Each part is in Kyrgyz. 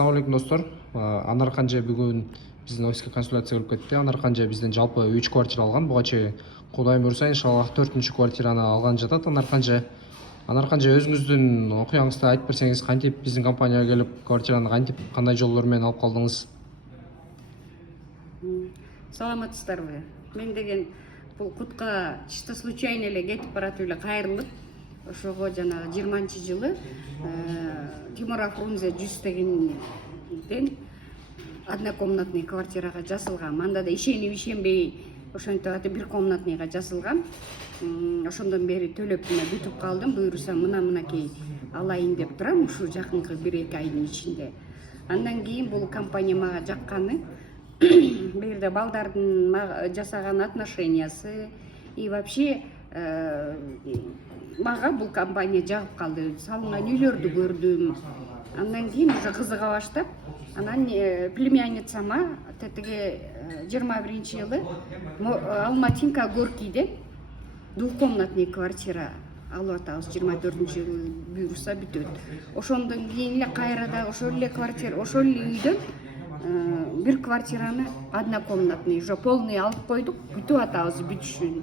Assalamu alaikum достор. Анар Канжа бүгін біздің офиске консультация келіп кетті. Анар Канжа бізден жалпы 3 квартира алған. Бұға чейін Құдай бұйырса, иншаллах 4-ші квартираны алған жатады. Анар Канжа өзіңіздің оқиғаңызды айтып берсеңіз, қантип біздің компанияға келіп квартираны қандай жолдармен алып қалдыңыз? Саламатсыздарбы? Мен деген бұл кутка чисто случайно эле кетип баратып эле кайрылып, ошого жанагы 20-жылы Тимура Фрунзе 100 дегенден однокомнатный квартирага жасалган. Манда да ишенбей ошентип атып бир комнатныйга жасалган. Ошондон бери төлөп бүтүп калдым. Буюрса мынакей алайын деп турам ушу жакынкы 1-2 айдын ичинде. Андан кийин бул компания мага жакканы, бул жерде балдардын жасаган отношениясы и вообще мага бул компания жагып калды. Салынган үйлөрдү көрдүм. Андан кийин уже кызыга баштап, анан племянницама тетиги 21-жылы Алматинка Горкийде двухкомнатный квартира алып атабыз. 24-жылы буюрса бүтөт. Ошондон кийин эле кайрада ошол эле квартира, ошол эле үйдөн бир квартираны однокомнатный уже полный алып койдук. Бүтүп атабыз, бүтүшүн.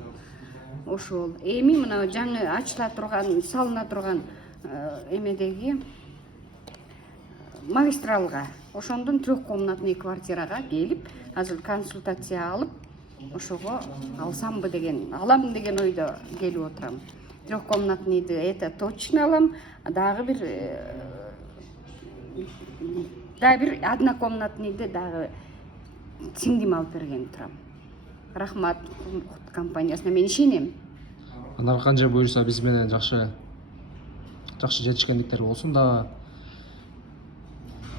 Ошол. Эми мына жаңы ачыла турган, салына турган эмедеги магистралга, ошондон трехкомнатный квартирага келип, азыр консультация алып, ошого алам деген ойдо келип отурам. Трехкомнатныйды это точно алам, дагы бир однокомнатныйды дагы сиңдим алып берген турам. Рахмат компаниясына, мен ишенем. Анар Канжа буюрса биз менен жакшы жетишкендиктер болсун да.